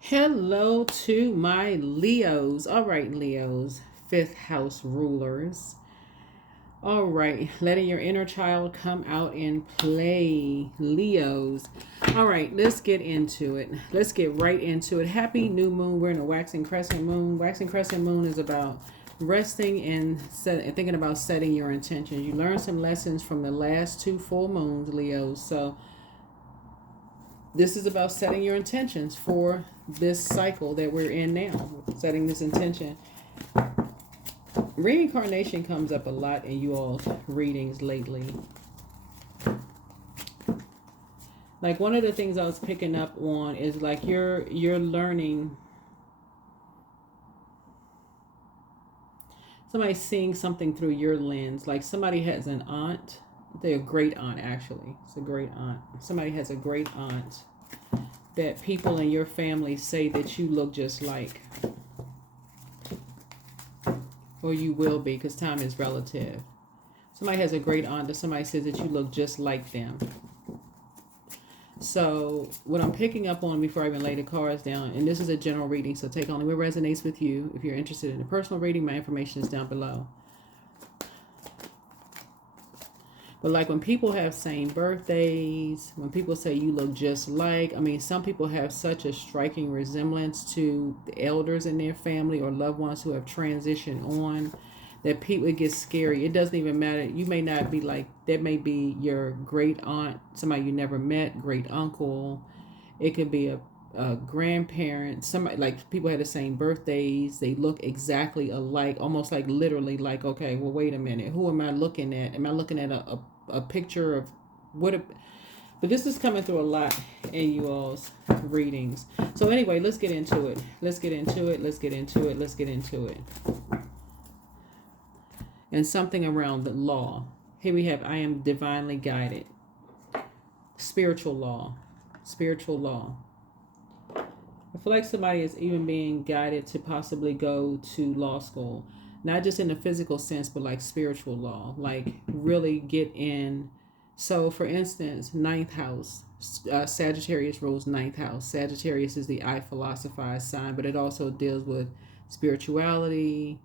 Hello to my Leos. All right, Leos, fifth house rulers. All right, letting your inner child come out and play, Leos. All right, let's get into it. Let's get right into it. Happy new moon. We're in a waxing crescent moon. Waxing crescent moon is about resting and thinking about setting your intentions. You learn some lessons from the last two full moons, Leos. So this is about setting your intentions for this cycle that we're in now, setting this intention. Reincarnation comes up a lot in you all's readings lately. Like one of the things I was picking up on is like you're learning. Somebody's seeing something through your lens. Like somebody has an aunt. They're a great aunt, actually. It's a great aunt. Somebody has a great aunt that people in your family say that you look just like. Or you will be, because time is relative. Somebody has a great aunt that somebody says that you look just like them. So what I'm picking up on before I even lay the cards down, and this is a general reading, so take only what resonates with you. If you're interested in a personal reading, my information is down below. But like when people have same birthdays, when people say you look just like, I mean, some people have such a striking resemblance to the elders in their family or loved ones who have transitioned on that people, it gets scary. It doesn't even matter. You may not be like, that may be your great aunt, somebody you never met, great uncle. It could be a grandparent, somebody, like people had the same birthdays, they look exactly alike, almost like literally like, okay, well, wait a minute, who am I looking at? Am I looking at a picture of what but this is coming through a lot in you all's readings. So anyway, let's get into it. And something around the law. Here we have, I am divinely guided. Spiritual law. I feel like somebody is even being guided to possibly go to law school, not just in the physical sense, but like spiritual law, like really get in. So for instance, ninth house, Sagittarius rules ninth house. Sagittarius is the I philosophize sign, but it also deals with spirituality,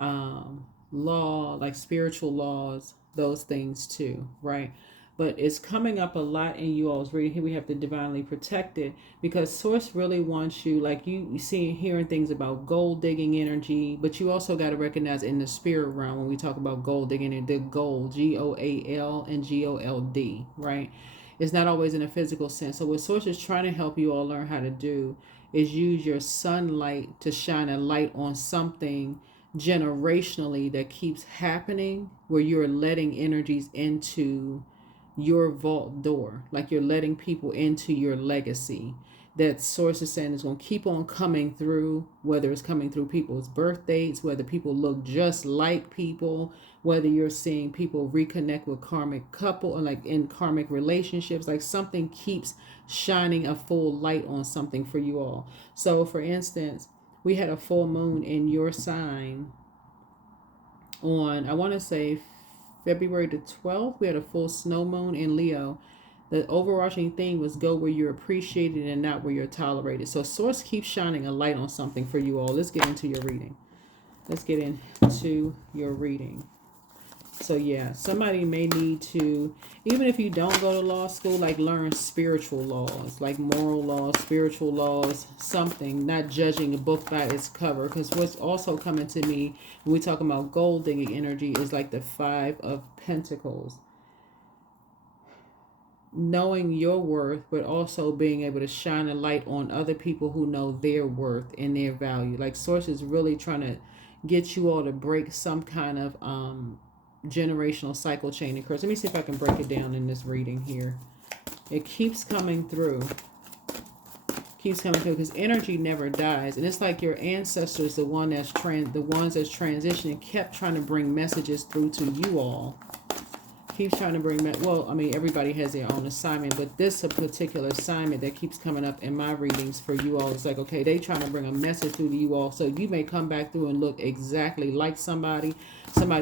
law, like spiritual laws, those things too, right? But it's coming up a lot in you all's reading. Here we have the divinely protected, because source really wants you, like you see hearing things about gold digging energy, but you also got to recognize in the spirit realm when we talk about gold digging, the gold, GOAL and GOLD, right? It's not always in a physical sense. So what source is trying to help you all learn how to do is use your sunlight to shine a light on something generationally that keeps happening, where you're letting energies into your vault door, like you're letting people into your legacy. That source is saying is going to keep on coming through, whether it's coming through people's birth dates, whether people look just like people, whether you're seeing people reconnect with karmic couple or like in karmic relationships, like something keeps shining a full light on something for you all. So for instance, we had a full moon in your sign on, I want to say February the 12th. We had a full snow moon in Leo. The overarching theme was go where you're appreciated and not where you're tolerated. So source keeps shining a light on something for you all. Let's get into your reading. So yeah, somebody may need to, even if you don't go to law school, like learn spiritual laws, like moral laws, spiritual laws, something, not judging a book by its cover. Because what's also coming to me when we talk about gold digging energy is like the Five of Pentacles. Knowing your worth, but also being able to shine a light on other people who know their worth and their value. Like source is really trying to get you all to break some kind of generational cycle chain occurs. Let me see if I can break it down in this reading here. It keeps coming through because energy never dies, and it's like your ancestors, the ones that's transitioning, kept trying to bring messages through to you all. Keeps trying to bring well, I mean, everybody has their own assignment, but this a particular assignment that keeps coming up in my readings for you all. It's like, okay, they trying to bring a message through to you all, so you may come back through and look exactly like somebody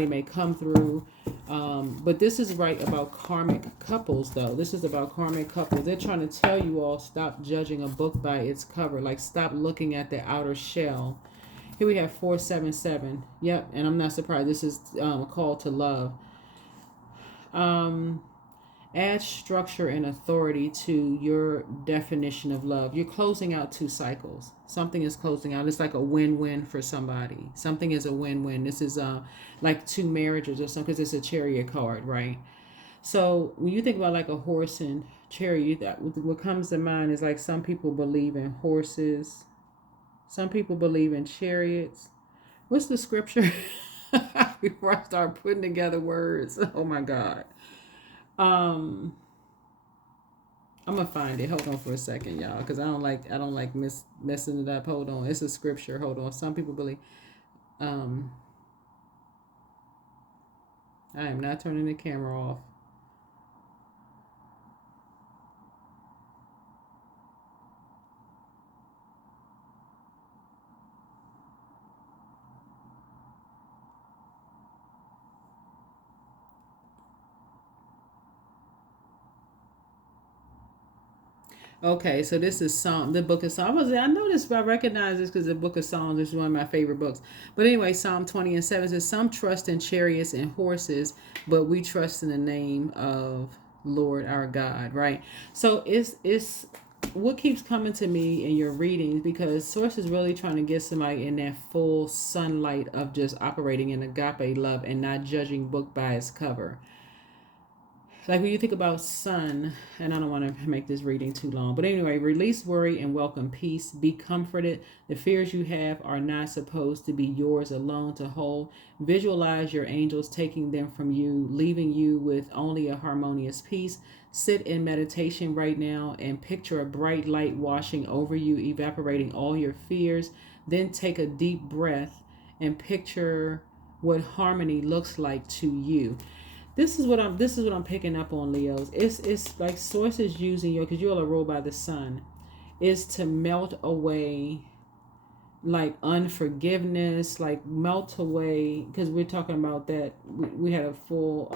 may come through But this is right about karmic couples, though. This is about karmic couples. They're trying to tell you all, stop judging a book by its cover. Like, stop looking at the outer shell. Here we have 477. Yep, and I'm not surprised. This is a call to love. Add structure and authority to your definition of love. You're closing out 2 cycles. Something is closing out. It's like a win-win for somebody. Something is a win-win. This is like 2 marriages or something, because it's a chariot card, right? So when you think about like a horse and chariot, what comes to mind is like some people believe in horses. Some people believe in chariots. What's the scripture? Before I start putting together words. Oh my God. I'm gonna find it. Hold on for a second, y'all, because I don't like messing it up. Hold on, it's a scripture. Hold on. Some people believe. I am not turning the camera off. Okay, so this is the book of Psalms. I know this, but I recognize this because the book of Psalms is one of my favorite books. But anyway, Psalm 20:7 says, "Some trust in chariots and horses, but we trust in the name of Lord our God." Right. So it's what keeps coming to me in your readings, because Source is really trying to get somebody in that full sunlight of just operating in agape love and not judging book by its cover. Like when you think about sun, and I don't want to make this reading too long, but anyway, release worry and welcome peace. Be comforted. The fears you have are not supposed to be yours alone to hold. Visualize your angels taking them from you, leaving you with only a harmonious peace. Sit in meditation right now and picture a bright light washing over you, evaporating all your fears. Then take a deep breath and picture what harmony looks like to you. This is what I'm picking up on, Leos. It's like Source is using you, because you're a ruled by the sun, is to melt away like unforgiveness, like melt away, because we're talking about that we had a full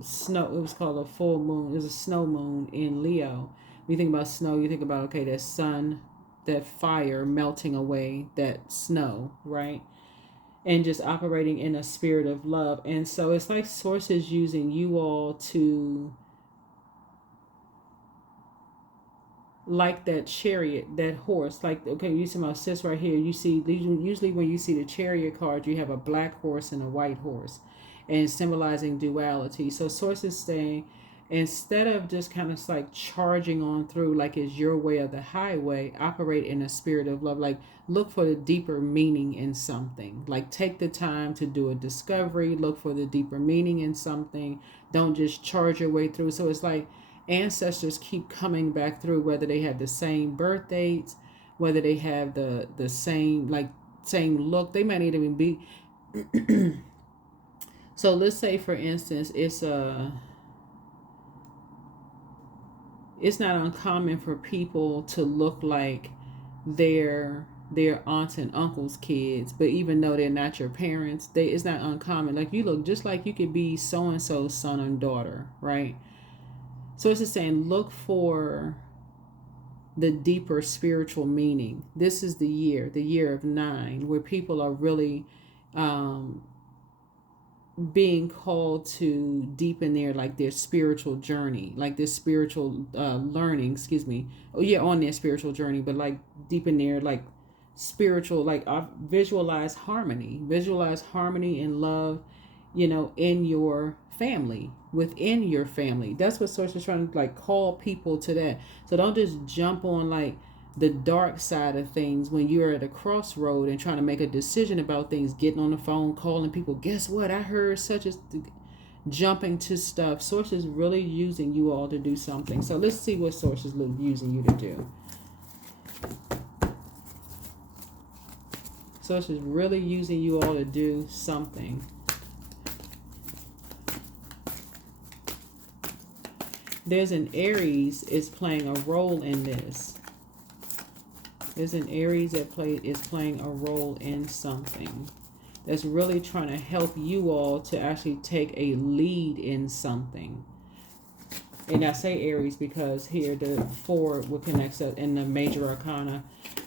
snow. It was called a full moon. It was a snow moon in Leo. When you think about snow, you think about, okay, that sun, that fire melting away that snow, right? And just operating in a spirit of love. And so it's like Source is using you all to, like that chariot, that horse, like, okay, you see my sis right here, you see, usually when you see the chariot card, you have a black horse and a white horse, and symbolizing duality. So Source is saying, instead of just kind of like charging on through like it's your way or the highway, operate in a spirit of love. Like, look for the deeper meaning in something. Like, take the time to do a discovery, look for the deeper meaning in something. Don't just charge your way through. So it's like ancestors keep coming back through, whether they have the same birth dates, whether they have the same look. They might not even be so let's say, for instance, it's not uncommon for people to look like their aunts and uncles' kids, but even though they're not your parents, it's not uncommon. Like, you look just like you could be so and so's son and daughter, right? So it's just saying, look for the deeper spiritual meaning. This is the year of 9, where people are really being called to deepen their spiritual journey, like this spiritual learning, on their spiritual journey, but like deepen their like spiritual, like visualize harmony and love, in your family, within your family. That's what Source is trying to like call people to that. So don't just jump on like the dark side of things when you're at a crossroad and trying to make a decision about things, getting on the phone, calling people, guess what, I heard such as, jumping to stuff. Source is really using you all to do something. So let's see what Source is using you to do. Source is really using you all to do something. There's an Aries is playing a role in this. There's an Aries that is playing a role in something. that's really trying to help you all to actually take a lead in something. And I say Aries because here the 4 would connect up, and the major arcana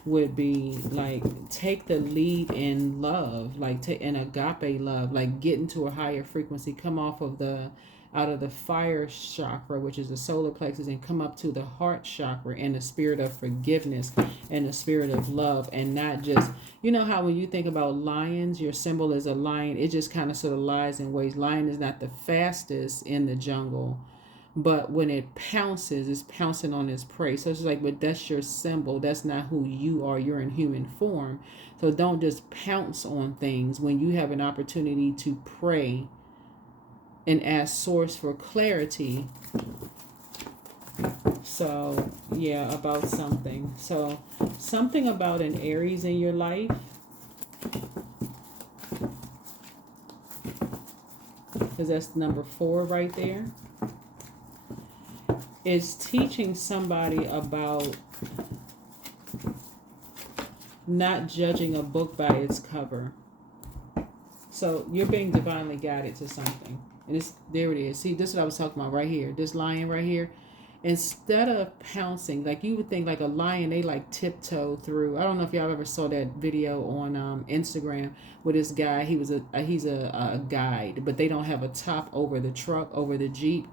would be like take the lead in love, like take an agape love, like get into a higher frequency, come off of the out of the fire chakra, which is the solar plexus, and come up to the heart chakra and the spirit of forgiveness and the spirit of love, and not just, you know how when you think about lions, your symbol is a lion, it just kind of sort of lies in ways. Lion is not the fastest in the jungle, but when it pounces, it's pouncing on its prey. So it's like, but that's your symbol. That's not who you are. You're in human form. So don't just pounce on things when you have an opportunity to pray and ask source for clarity. So yeah, about something. So something about an Aries in your life, because that's number 4 right there, is teaching somebody about not judging a book by its cover. So you're being divinely guided to something. And it's, there it is. See, this is what I was talking about right here. This lion right here. Instead of pouncing, like you would think like a lion, they like tiptoe through. I don't know if y'all ever saw that video on Instagram with this guy. He's a guide, but they don't have a top over the truck, over the Jeep.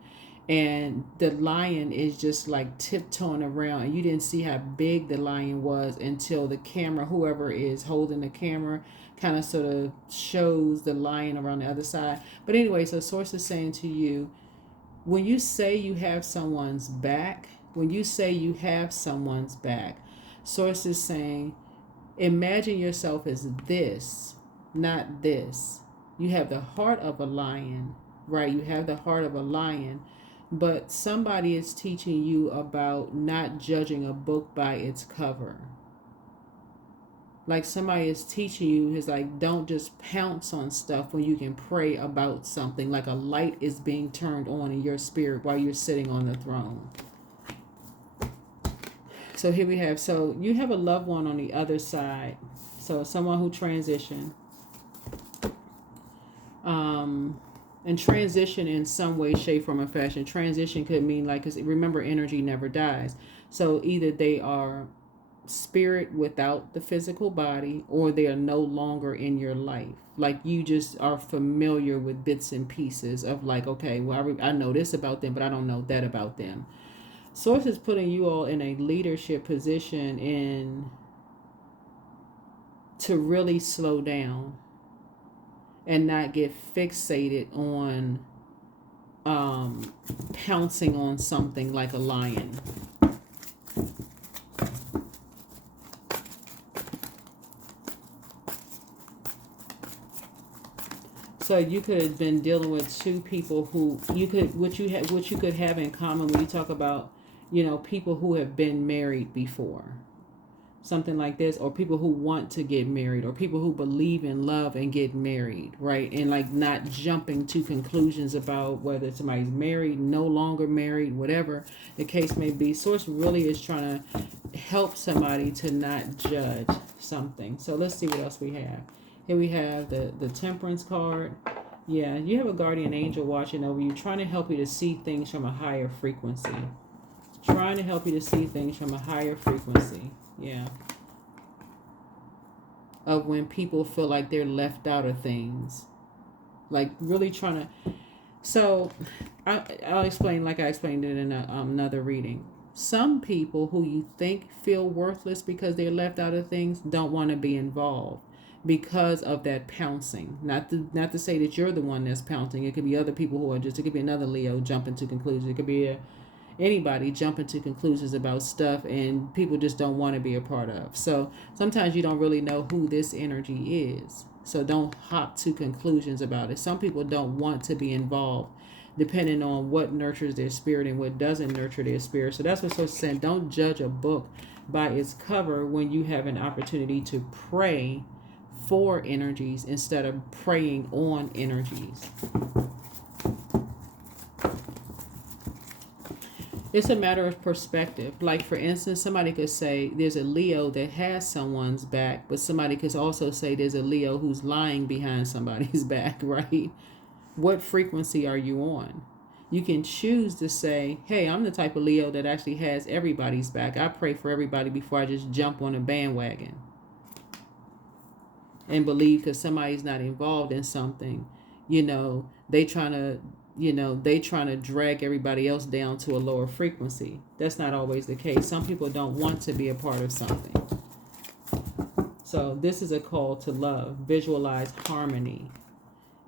And the lion is just like tiptoeing around, and you didn't see how big the lion was until the camera, whoever is holding the camera, kind of sort of shows the lion around the other side. But anyway, so source is saying to you, when you say you have someone's back, source is saying, imagine yourself as this, not this. You have the heart of a lion, right? You have the heart of a lion. But somebody is teaching you about not judging a book by its cover. Like somebody is teaching you, is like, don't just pounce on stuff when you can pray about something. Like a light is being turned on in your spirit while you're sitting on the throne. So here we have, so you have a loved one on the other side. So someone who transitioned. And transition in some way, shape, form, or fashion. Transition could mean like, because remember, energy never dies. So either they are spirit without the physical body, or they are no longer in your life. Like you just are familiar with bits and pieces of like, okay, well, I know this about them, but I don't know that about them. Source is putting you all in a leadership position to really slow down and not get fixated on pouncing on something like a lion. So you could have been dealing with 2 people who what you could have in common when you talk about, people who have been married before. Something like this, or people who want to get married, or people who believe in love and get married, right? And like not jumping to conclusions about whether somebody's married, no longer married, whatever the case may be. Source really is trying to help somebody to not judge something. So let's see what else we have. Here we have the Temperance card. Yeah, you have a guardian angel watching over you, trying to help you to see things from a higher frequency. Trying to help you to see things from a higher frequency. Yeah. Of when people feel like they're left out of things. Like really trying to. So I'll explain like I explained it in another reading. Some people who you think feel worthless because they're left out of things don't want to be involved because of that pouncing. Not to say that you're the one that's pouncing. It could be other people who are just, it could be another Leo jumping to conclusions. It could be anybody jumping to conclusions about stuff and people just don't want to be a part of. So sometimes you don't really know who this energy is. So don't hop to conclusions about it. Some people don't want to be involved depending on what nurtures their spirit and what doesn't nurture their spirit. So that's what's so saying. Don't judge a book by its cover when you have an opportunity to pray for energies instead of preying on energies. It's a matter of perspective. Like, for instance, somebody could say there's a Leo that has someone's back, but somebody could also say there's a Leo who's lying behind somebody's back, right? What frequency are you on? You can choose to say, hey, I'm the type of Leo that actually has everybody's back. I pray for everybody before I just jump on a bandwagon and believe because somebody's not involved in something, they trying to they trying to drag everybody else down to a lower frequency. That's not always the case. Some people don't want to be a part of something. So this is a call to love. Visualize harmony.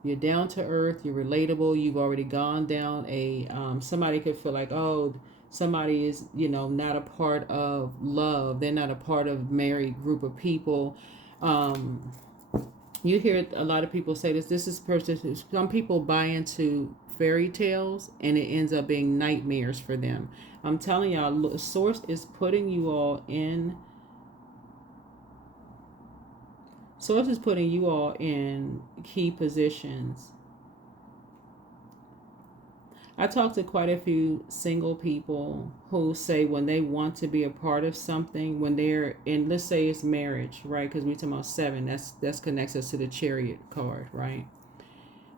You're down to earth, you're relatable, you've already gone down somebody could feel like, oh, somebody is, not a part of love. They're not a part of married group of people. You hear a lot of people say this is person. Some people buy into fairy tales and it ends up being nightmares for them. I'm telling y'all, Source is putting you all in key positions. I talk to quite a few single people who say when they want to be a part of something, when they're in, let's say it's marriage, right? Because we're talking about 7, that's connects us to the Chariot card, right?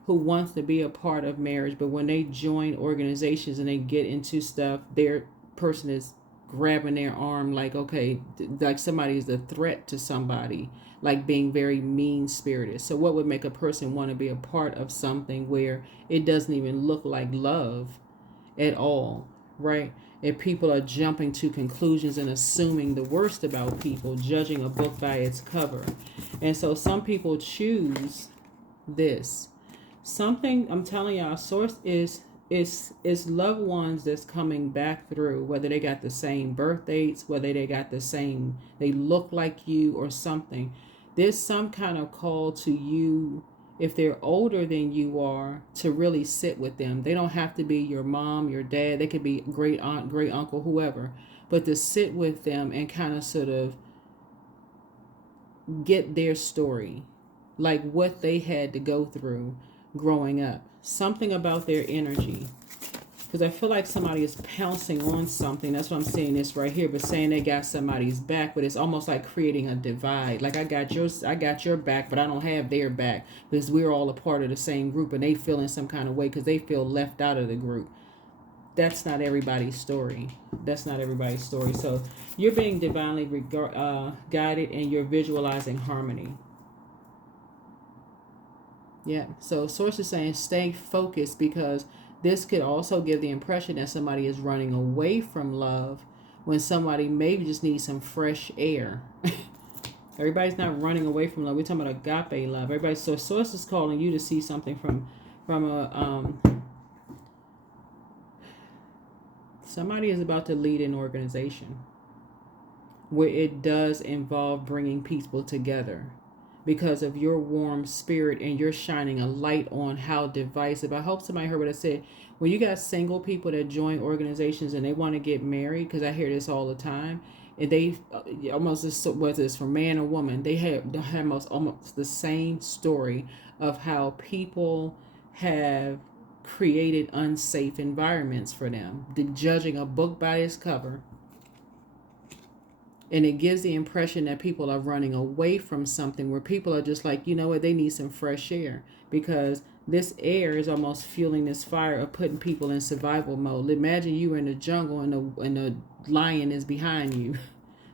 Who wants to be a part of marriage, but when they join organizations and they get into stuff, their person is grabbing their arm like, okay, like somebody is a threat to somebody, like being very mean-spirited. So what would make a person want to be a part of something where it doesn't even look like love at all, right? If people are jumping to conclusions and assuming the worst about people, judging a book by its cover. And so some people choose this. Something, I'm telling y'all, Source is loved ones that's coming back through, whether they got the same birth dates, whether they look like you or something. There's some kind of call to you, if they're older than you are, to really sit with them. They don't have to be your mom, your dad. They could be great aunt, great uncle, whoever. But to sit with them and kind of sort of get their story, like what they had to go through growing up. Something about their energy. Because I feel like somebody is pouncing on something. That's what I'm saying this right here. But saying they got somebody's back, but it's almost like creating a divide. Like I got your back, but I don't have their back because we're all a part of the same group, and they feel in some kind of way because they feel left out of the group. That's not everybody's story. So you're being divinely guided, and you're visualizing harmony. Yeah, so Source is saying stay focused, because this could also give the impression that somebody is running away from love when somebody maybe just needs some fresh air. Everybody's not running away from love. We're talking about agape love. So Source is calling you to see something from a somebody is about to lead an organization where it does involve bringing people together, because of your warm spirit and you're shining a light on how divisive. I hope somebody heard what I said. When you got single people that join organizations and they want to get married, because I hear this all the time, and they almost, whether it's for man or woman, they have almost the same story of how people have created unsafe environments for them, judging a book by its cover. And it gives the impression that people are running away from something, where people are just like, you know what, they need some fresh air, because this air is almost fueling this fire of putting people in survival mode. Imagine you in the jungle and the lion is behind you.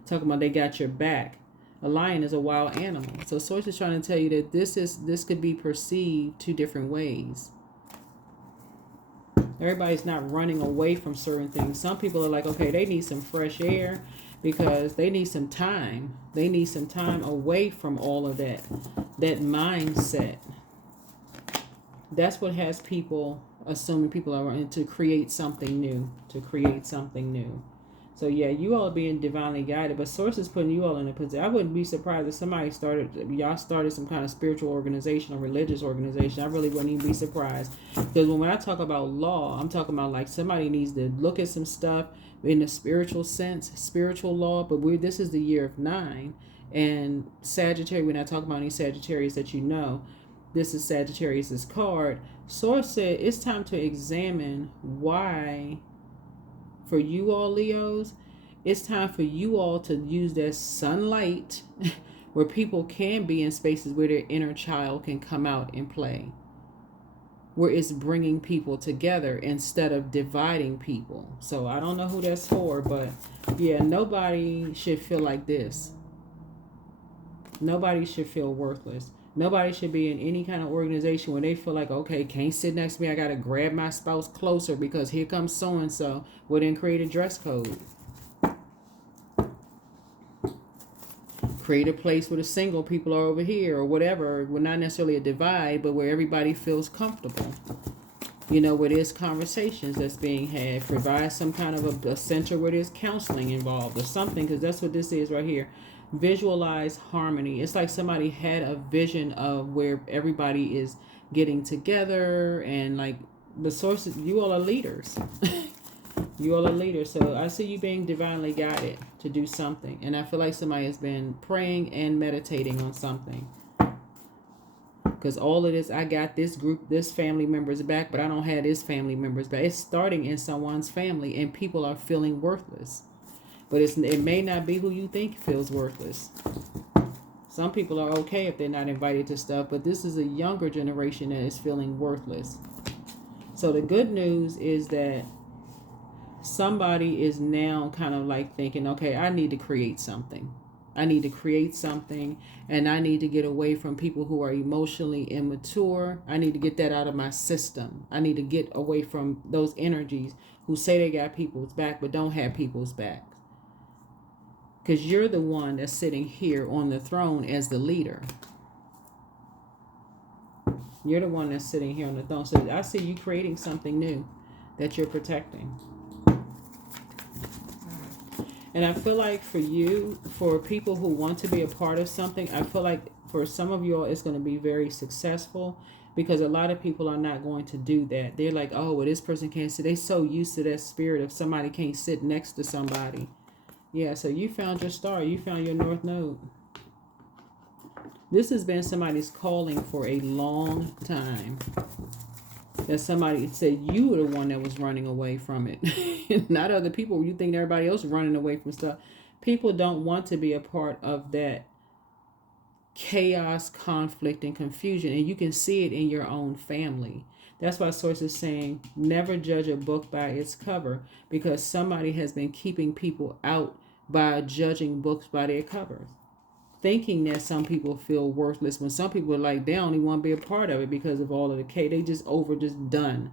Talking about they got your back. A lion is a wild animal. So Source is trying to tell you that this could be perceived 2 different ways. Everybody's not running away from certain things. Some people are like, okay, they need some fresh air, because they need some time. They need some time away from all of that mindset. That's what has people assuming people are running to create something new. So yeah, you all are being divinely guided, but Source is putting you all in a position. I wouldn't be surprised if y'all started some kind of spiritual organization or religious organization. I really wouldn't even be surprised, because when I talk about law, I'm talking about like somebody needs to look at some stuff in the spiritual sense, spiritual law. But this is the year of 9, and Sagittarius. We're not talking about any Sagittarius that you know. This is Sagittarius's card. Source said it's time to examine why for you all Leos, it's time for you all to use that sunlight where people can be in spaces where their inner child can come out and play, where it's bringing people together instead of dividing people. So I don't know who that's for, but yeah, nobody should feel like this. Nobody should feel worthless. Nobody should be in any kind of organization where they feel like, okay, can't sit next to me. I got to grab my spouse closer because here comes so-and-so. Well, then create a dress code. Create a place where the single people are over here or whatever. Well, not necessarily a divide, but where everybody feels comfortable. You know, where there's conversations that's being had. Provide some kind of a center where there's counseling involved or something, because that's what this is right here. Visualize harmony. It's like somebody had a vision of where everybody is getting together, and like the sources, you all are leaders. You all are leaders. So I see you being divinely guided to do something. And I feel like somebody has been praying and meditating on something. Because all of this, I got this group, this family members back, but I don't have this family members back. It's starting in someone's family, and people are feeling worthless. But it may not be who you think feels worthless. Some people are okay if they're not invited to stuff, but this is a younger generation that is feeling worthless. So the good news is that somebody is now kind of like thinking, okay, I need to create something. I need to create something, and I need to get away from people who are emotionally immature. I need to get that out of my system. I need to get away from those energies who say they got people's back but don't have people's back. Because you're the one that's sitting here on the throne as the leader. You're the one that's sitting here on the throne. So I see you creating something new that you're protecting. And I feel like for you, for people who want to be a part of something, I feel like for some of you all, it's going to be very successful, because a lot of people are not going to do that. They're like, oh, well, this person can't sit. They're so used to that spirit of somebody can't sit next to somebody. Yeah, so you found your star. You found your North Node. This has been somebody's calling for a long time. That somebody said you were the one that was running away from it. Not other people. You think everybody else is running away from stuff. People don't want to be a part of that chaos, conflict, and confusion. And you can see it in your own family. That's why Source is saying never judge a book by its cover, because somebody has been keeping people out by judging books by their covers, thinking that some people feel worthless when some people are like, they don't even want to be a part of it because of all of the K. They just done.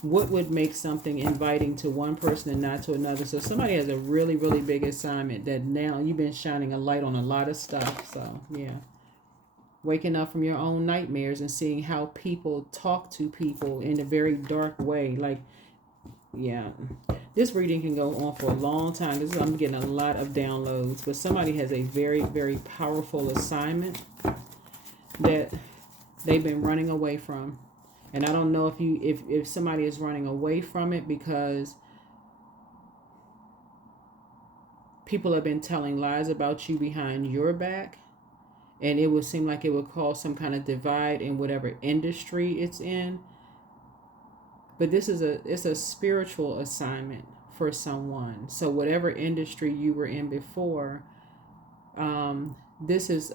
What would make something inviting to one person and not to another? So somebody has a really, really big assignment that now you've been shining a light on a lot of stuff. So yeah. Waking up from your own nightmares and seeing how people talk to people in a very dark way. Like, yeah, this reading can go on for a long time. I'm getting a lot of downloads, but somebody has a very, very powerful assignment that they've been running away from. And I don't know if somebody is running away from it because people have been telling lies about you behind your back, and it would seem like it would cause some kind of divide in whatever industry it's in. But it's a spiritual assignment for someone. So whatever industry you were in before, this is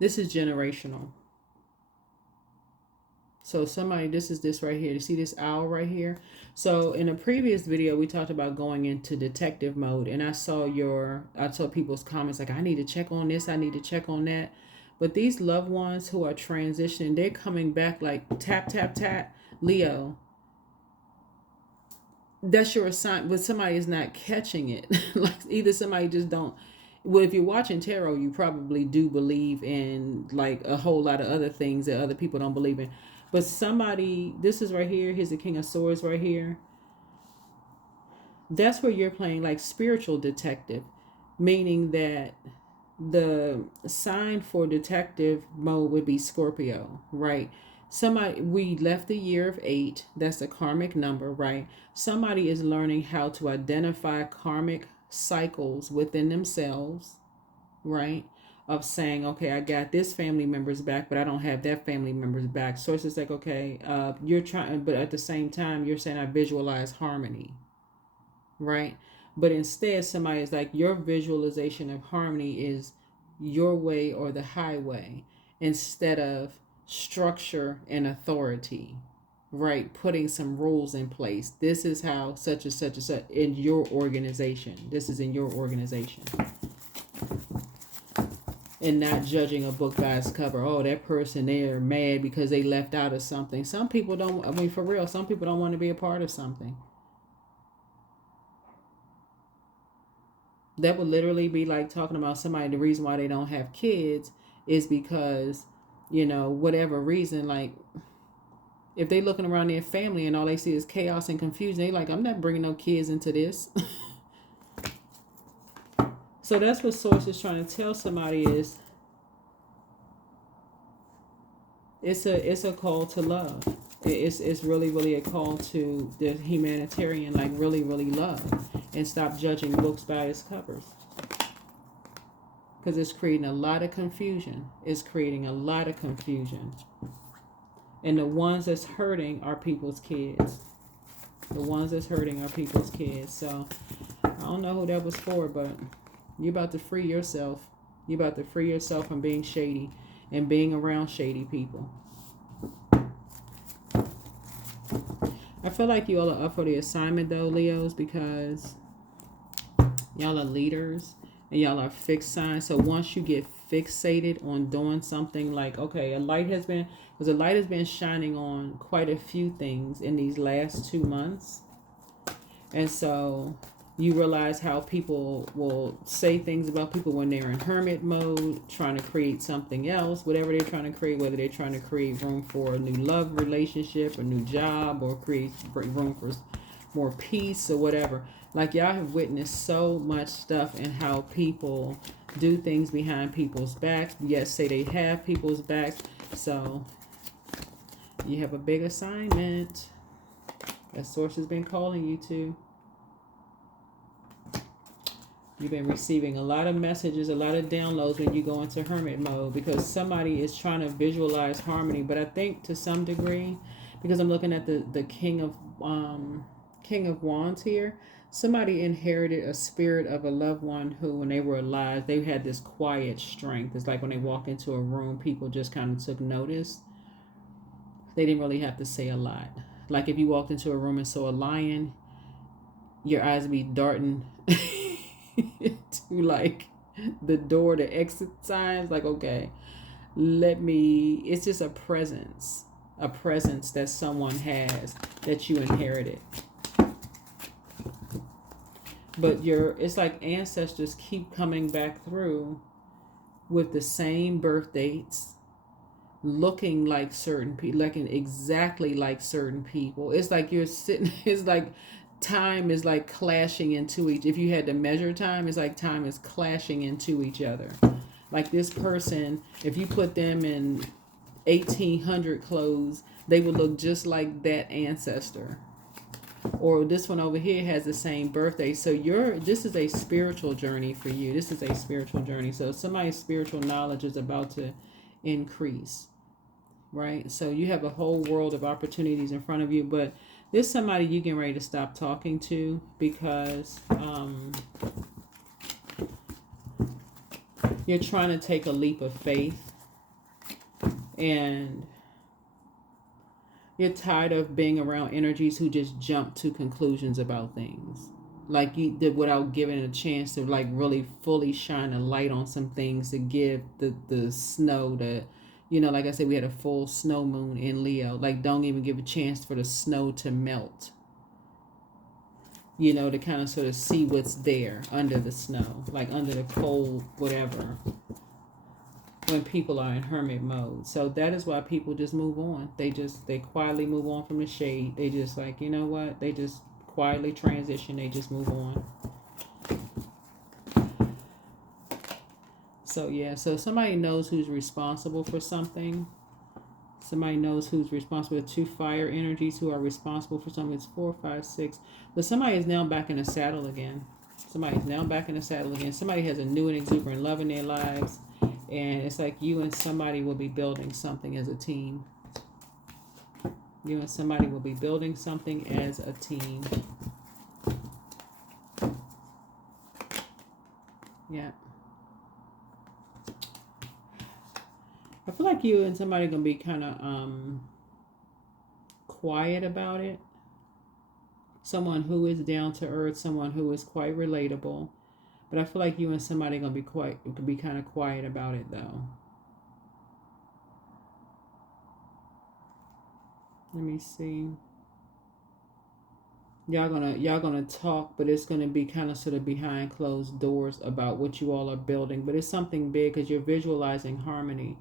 generational. So somebody, this is this right here. You see this owl right here? So in a previous video, we talked about going into detective mode, and I saw people's comments like, I need to check on this, I need to check on that. But these loved ones who are transitioning, they're coming back like tap, tap, tap. Leo, that's your assignment, but somebody is not catching it. Like either somebody just don't. Well, if you're watching tarot, you probably do believe in like a whole lot of other things that other people don't believe in. But somebody, this is right here, here's the King of Swords right here. That's where you're playing like spiritual detective, meaning that the sign for detective mode would be Scorpio, right? We left the year of 8, that's the karmic number, right? Somebody is learning how to identify karmic cycles within themselves, right? of saying, okay, I got this family member's back, but I don't have that family member's back. Source is like, okay, you're trying, but at the same time, you're saying I visualize harmony, right? But instead, somebody is like, your visualization of harmony is your way or the highway instead of structure and authority, right? Putting some rules in place. This is how such and such in your organization. This is in your organization. And not judging a book by its cover. Oh, that person, they're mad because they left out of something. Some people don't, I mean, for real, some people don't want to be a part of something. That would literally be like talking about somebody, the reason why they don't have kids is because, whatever reason, like, if they looking around their family and all they see is chaos and confusion, they like, I'm not bringing no kids into this. So that's what Source is trying to tell somebody is it's a call to love. It's really, really a call to the humanitarian, like really, really love and stop judging books by its covers. Because it's creating a lot of confusion. It's creating a lot of confusion. And the ones that's hurting are people's kids. The ones that's hurting are people's kids. So I don't know who that was for, but you're about to free yourself. You're about to free yourself from being shady and being around shady people. I feel like you all are up for the assignment though, Leos, because y'all are leaders and y'all are fixed signs. So once you get fixated on doing something, like, okay, the light has been shining on quite a few things in these last 2 months. And so you realize how people will say things about people when they're in hermit mode, trying to create something else, whatever they're trying to create, whether they're trying to create room for a new love relationship, a new job, or create room for more peace or whatever. Like, y'all have witnessed so much stuff in how people do things behind people's backs, yet say they have people's backs. So you have a big assignment that Source has been calling you to. You've been receiving a lot of messages, a lot of downloads when you go into hermit mode, because somebody is trying to visualize harmony. But I think to some degree, because I'm looking at the King of Wands here, somebody inherited a spirit of a loved one who, when they were alive, they had this quiet strength. It's like when they walk into a room, people just kind of took notice. They didn't really have to say a lot. Like if you walked into a room and saw a lion, your eyes would be darting to like the door, the exit signs, like, okay, it's just a presence that someone has that you inherited. But it's like ancestors keep coming back through with the same birth dates, looking like certain people, looking exactly like certain people. It's like you're sitting, it's like time is like clashing into if you had to measure time, it's like time is clashing into each other. Like this person, if you put them in 1800 clothes, they would look just like that ancestor. Or this one over here has the same birthday. So this is a spiritual journey for you. This is a spiritual journey. So somebody's spiritual knowledge is about to increase, right? So you have a whole world of opportunities in front of you, but there's somebody you getting ready to stop talking to because you're trying to take a leap of faith and you're tired of being around energies who just jump to conclusions about things. Like you did without giving a chance to like really fully shine a light on some things, to give the snow to, like I said, we had a full snow moon in Leo. Like, don't even give a chance for the snow to melt. To kind of sort of see what's there under the snow, like under the cold, whatever, when people are in hermit mode. So that is why people just move on. They quietly move on from the shade. They just like, you know what? They just quietly transition. They just move on. So yeah, so somebody knows who's responsible for something. Somebody knows who's responsible. 2 fire energies who are responsible for something. It's 4, 5, 6. But somebody is now back in the saddle again. Somebody's now back in the saddle again. Somebody has a new and exuberant love in their lives. And it's like you and somebody will be building something as a team. You and somebody will be building something as a team. Yeah. I feel like you and somebody gonna be kind of quiet about it. Someone who is down to earth, someone who is quite relatable. But I feel like you and somebody gonna be kind of quiet about it though. Let me see. Y'all gonna talk, but it's gonna be kind of sort of behind closed doors about what you all are building. But it's something big because you're visualizing harmony.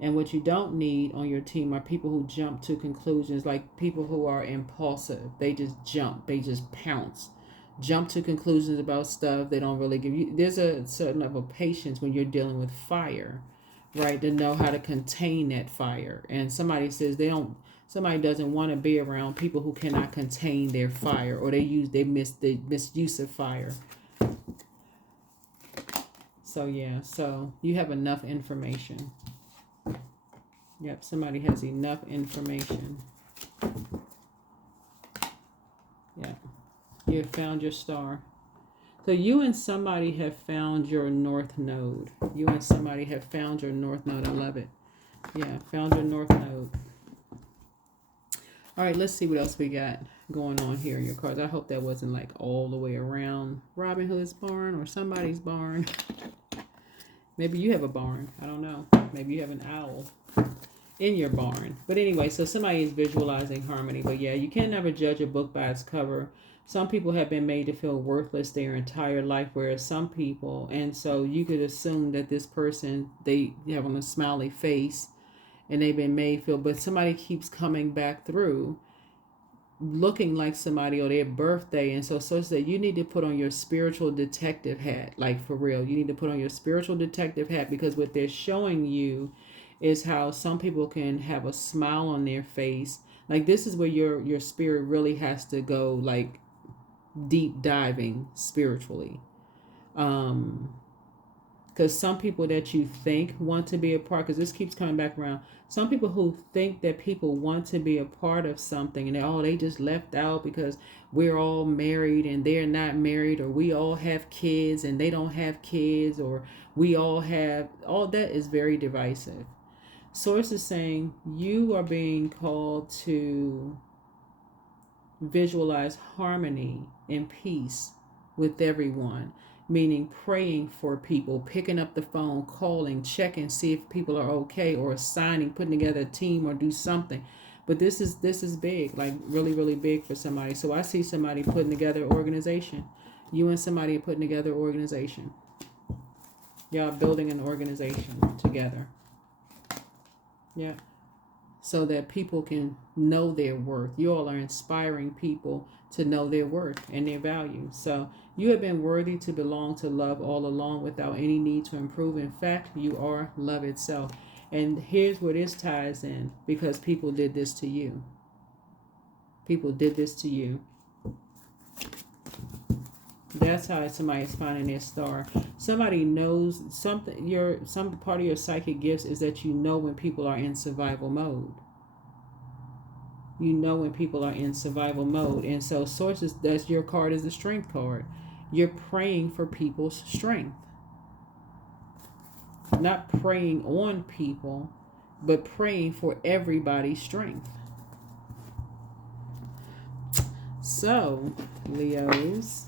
And what you don't need on your team are people who jump to conclusions, like people who are impulsive. They just jump, they just pounce, jump to conclusions about stuff. They don't really give you. There's a certain level of patience when you're dealing with fire, right? To know how to contain that fire. And somebody says somebody doesn't want to be around people who cannot contain their fire, or they misuse of fire. So yeah, so you have enough information. Yep, somebody has enough information. Yeah, you have found your star. So you and somebody have found your north node. You and somebody have found your north node. I love it. Yeah, found your north node. All right, let's see what else we got going on here in your cards. I hope that wasn't like all the way around Robin Hood's barn or somebody's barn. Maybe you have a barn. I don't know. Maybe you have an owl in your barn. But anyway, so somebody is visualizing harmony. But yeah, you can never judge a book by its cover. Some people have been made to feel worthless their entire life, whereas some people, and so you could assume that this person, they have on a smiley face and they've been made feel, but somebody keeps coming back through looking like somebody on their birthday. And so that you need to put on your spiritual detective hat, like for real. You need to put on your spiritual detective hat, because what they're showing you is how some people can have a smile on their face. Like this is where your spirit really has to go like deep diving spiritually. Because some people that you think want to be a part, because this keeps coming back around, some people who think that people want to be a part of something, and they just left out because we're all married and they're not married, or we all have kids and they don't have kids, or we all have, all that is very divisive. Source is saying you are being called to visualize harmony and peace with everyone, meaning praying for people, picking up the phone, calling, checking, see if people are okay, or assigning, putting together a team, or do something. But this is big, like really, really big for somebody. So I see somebody putting together an organization. You and somebody are putting together an organization. Y'all building an organization together. Yeah. So that people can know their worth. You all are inspiring people to know their worth and their value. So you have been worthy to belong to love all along without any need to improve. In fact, you are love itself. And here's where this ties in, because people did this to you. People did this to you. That's how somebody's finding their star. Somebody knows something. Some part of your psychic gifts is that you know when people are in survival mode. You know when people are in survival mode. And so sources, that's your card, is the strength card. You're praying for people's strength. Not praying on people, but praying for everybody's strength. So, Leos,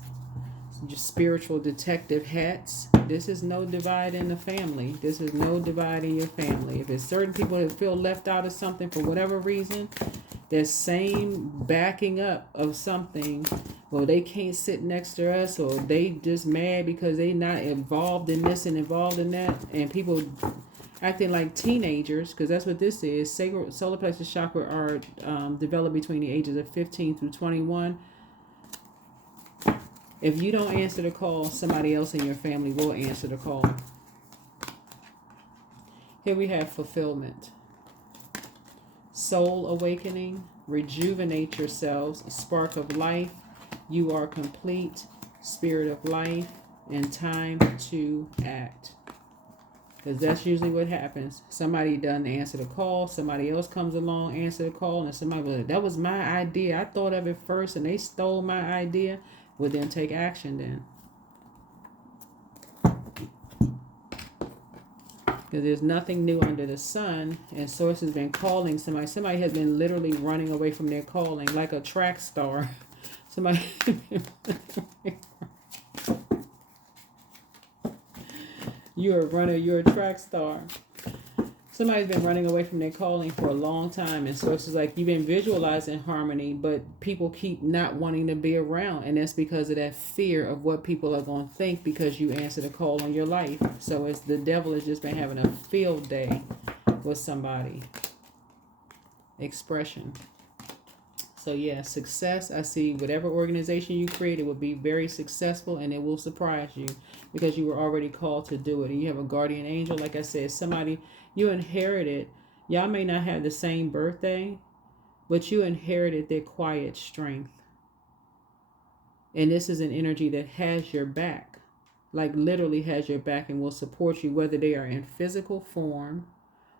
your spiritual detective hats. This is no divide in the family. This is no divide in your family. If it's certain people that feel left out of something for whatever reason, that same backing up of something, well, they can't sit next to us, or they just mad because they not involved in this and involved in that, and people acting like teenagers, because that's what this is. Sacred solar plexus chakra are developed between the ages of 15 through 21. If you don't answer the call, somebody else in your family will answer the call. Here we have fulfillment. Soul awakening. Rejuvenate yourselves. Spark of life. You are complete. spirit of life, and time to act. Because that's usually what happens. Somebody doesn't answer the call. Somebody else comes along, answer the call, and somebody will, that was my idea. I thought of it first, and they stole my idea. Well, then take action then. Because there's nothing new under the sun, and Source has been calling somebody. Somebody has been literally running away from their calling, like a track star. Somebody. You're a runner, you're a track star. Somebody's been running away from their calling for a long time, and Source is like, you've been visualizing harmony, but people keep not wanting to be around, and that's because of that fear of what people are going to think because you answered a call on your life. So it's the devil has just been having a field day with somebody. Expression. So yeah, success. I see whatever organization you created will be very successful, and it will surprise you because you were already called to do it. And you have a guardian angel. Like I said, somebody you inherited. Y'all may not have the same birthday, but you inherited their quiet strength. And this is an energy that has your back, like literally has your back and will support you, whether they are in physical form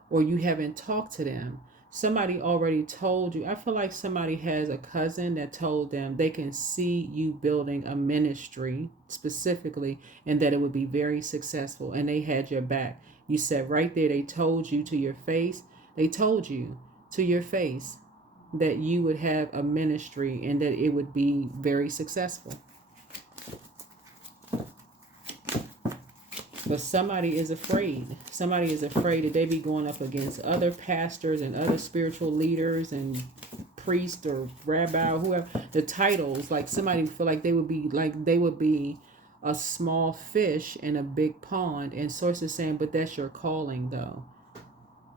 or you haven't talked to them. Somebody already told you. I feel like somebody has a cousin that told them they can see you building a ministry specifically and that it would be very successful, and they had your back. You said right there, they told you to your face. They told you to your face that you would have a ministry and that it would be very successful. But somebody is afraid. Somebody is afraid that they be going up against other pastors and other spiritual leaders and priest or rabbi or whoever. The titles, like somebody feel like they would be a small fish in a big pond. And Source is saying, but that's your calling though.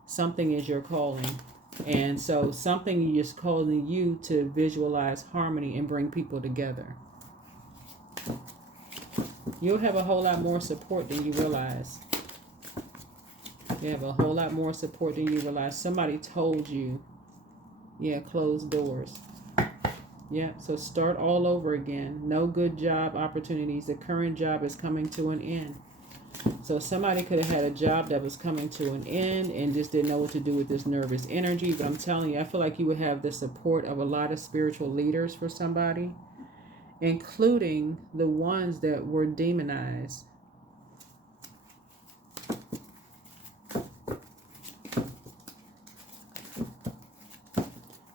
Something is your calling. And so something is calling you to visualize harmony and bring people together. You'll have a whole lot more support than you realize. You have a whole lot more support than you realize. Somebody told you, yeah, close doors. Yeah, so start all over again. No good job opportunities. The current job is coming to an end. So somebody could have had a job that was coming to an end and just didn't know what to do with this nervous energy. But I'm telling you, I feel like you would have the support of a lot of spiritual leaders for somebody, including the ones that were demonized.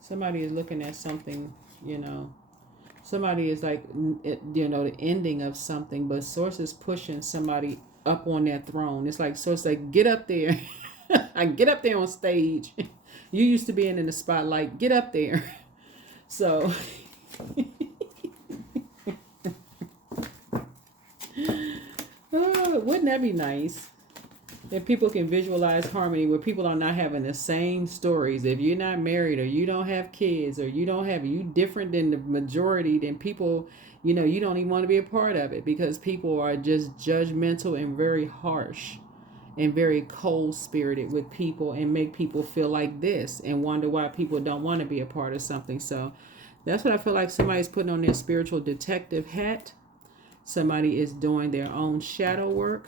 Somebody is looking at something, somebody is like, the ending of something, but Source is pushing somebody up on that throne. It's like Source like, get up there. I get up there on stage. You used to be in the spotlight. Get up there. So wouldn't that be nice? If people can visualize harmony where people are not having the same stories. If you're not married or you don't have kids or you different than the majority, then people, you don't even want to be a part of it because people are just judgmental and very harsh and very cold spirited with people and make people feel like this and wonder why people don't want to be a part of something. So that's what I feel like somebody's putting on their spiritual detective hat. Somebody is doing their own shadow work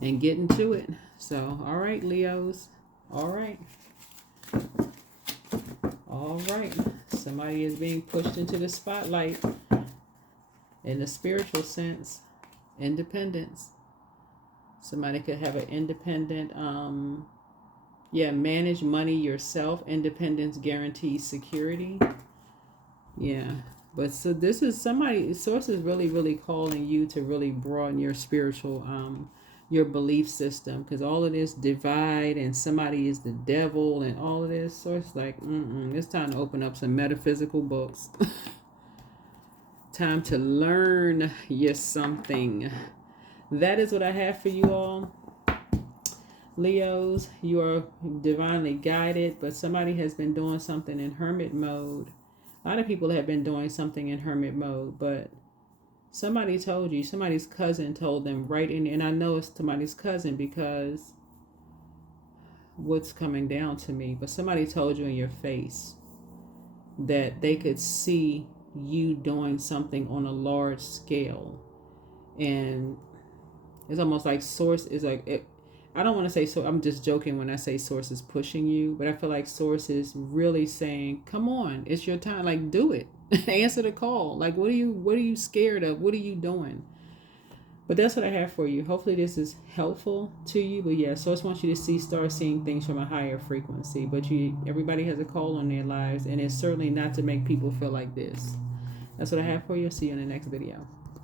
and getting to it. So, all right, Leos. All right. All right. Somebody is being pushed into the spotlight in the spiritual sense. Independence. Somebody could have an independent, manage money yourself. Independence guarantees security. Yeah. But so this is somebody, Source is really, really calling you to really broaden your spiritual, your belief system. Because all of this divide and somebody is the devil and all of this. Source like, it's time to open up some metaphysical books. Time to learn you something. That is what I have for you all. Leos, you are divinely guided, but somebody has been doing something in hermit mode. A lot of people have been doing something in hermit mode, but somebody told you, somebody's cousin told them right in, and I know it's somebody's cousin because what's coming down to me, but somebody told you in your face that they could see you doing something on a large scale. And it's almost like source is like it, I don't want to say so. I'm just joking when I say source is pushing you, but I feel like source is really saying, "Come on, it's your time. Like, do it. Answer the call. Like, what are you scared of? What are you doing?" But that's what I have for you. Hopefully, this is helpful to you. But yeah, source wants you to start seeing things from a higher frequency. But everybody has a call on their lives, and it's certainly not to make people feel like this. That's what I have for you. See you in the next video.